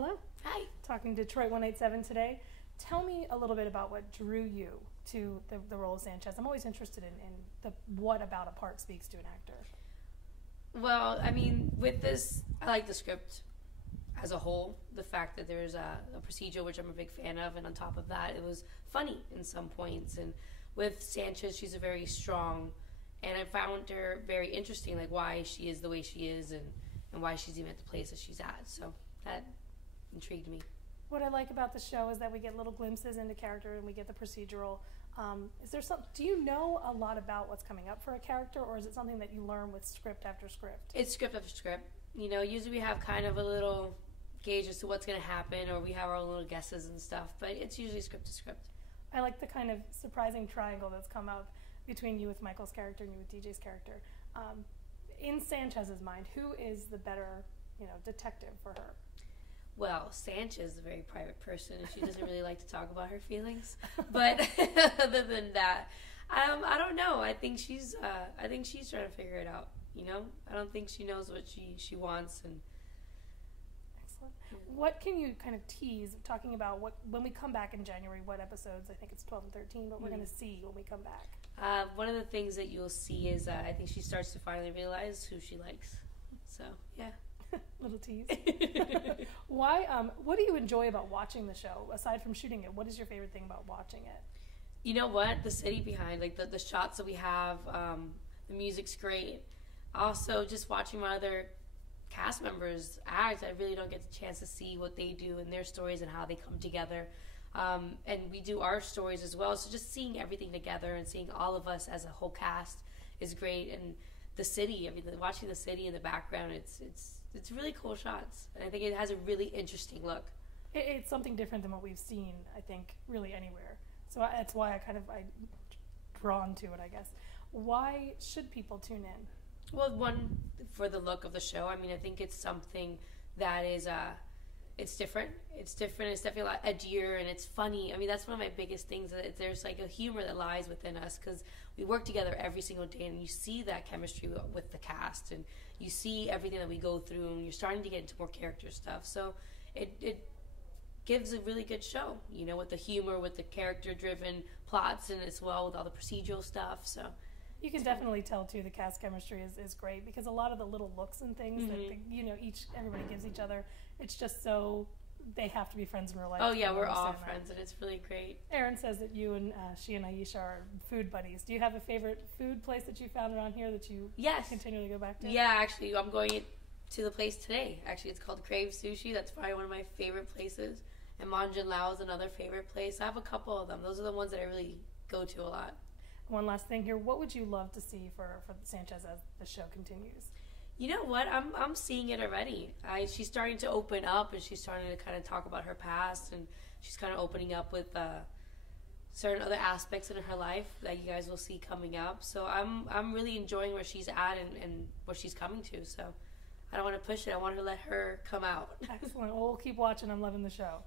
Hello. Hi. Talking Detroit 187 today. Tell me a little bit about what drew you to the role of Sanchez. I'm always interested in the what about a part speaks to an actor. Well, I mean, with this, I like the script as a whole. The fact that there's a procedure, which I'm a big fan of, and on top of that, it was funny in some points. And with Sanchez, she's a very strong, and I found her very interesting, like why she is the way she is and why she's even at the place that she's at. So that intrigued me. What I like about the show is that we get little glimpses into character and we get the procedural. Is there some? Do you know a lot about what's coming up for a character, or is it something that you learn with script after script? It's script after script. You know, usually we have kind of a little gauge as to what's going to happen, or we have our own little guesses and stuff, but it's usually script to script. I like the kind of surprising triangle that's come out between you with Michael's character and you with DJ's character. In Sanchez's mind, who is the better, detective for her? Well, Sanchez is a very private person, and she doesn't really like to talk about her feelings. But other than that, I don't know. I think she's trying to figure it out. I don't think she knows what she wants. And excellent. What can you kind of tease, talking about when we come back in January? What episodes? I think it's 12 and 13. What we're going to see when we come back? One of the things that you'll see is I think she starts to finally realize who she likes. So yeah. Little tease. Why? What do you enjoy about watching the show aside from shooting it? What is your favorite thing about watching it? You know what? The city behind, like the shots that we have, the music's great. Also, just watching my other cast members act, I really don't get the chance to see what they do and their stories and how they come together. And we do our stories as well. So just seeing everything together and seeing all of us as a whole cast is great. And the city, I mean, watching the city in the background, it's really cool shots, and I think it has a really interesting look. It's something different than what we've seen, I think, really anywhere. So that's why I'm drawn to it, I guess. Why should people tune in? Well, one, for the look of the show. I mean, I think it's something that is it's different. It's different. It's definitely a lot edgier, and it's funny. I mean, that's one of my biggest things. That there's like a humor that lies within us because we work together every single day, and you see that chemistry with the cast, and you see everything that we go through, and you're starting to get into more character stuff. So it gives a really good show, with the humor, with the character-driven plots, and as well with all the procedural stuff. So you can definitely tell too the cast chemistry is great because a lot of the little looks and things that everybody gives each other, it's just so they have to be friends in real life. Oh yeah, we're all friends, and it's really great. Erin says that you and she and Aisha are food buddies. Do you have a favorite food place that you found around here that you continually go back to? Yeah, actually, I'm going to the place today. Actually, it's called Crave Sushi. That's probably one of my favorite places. And Manjin Lao is another favorite place. I have a couple of them. Those are the ones that I really go to a lot. One last thing here. What would you love to see for Sanchez as the show continues? You know what? I'm seeing it already. She's starting to open up, and she's starting to kind of talk about her past, and she's kind of opening up with certain other aspects in her life that you guys will see coming up. So I'm really enjoying where she's at and where she's coming to. So I don't want to push it. I want to let her come out. Excellent. Well, we'll keep watching. I'm loving the show.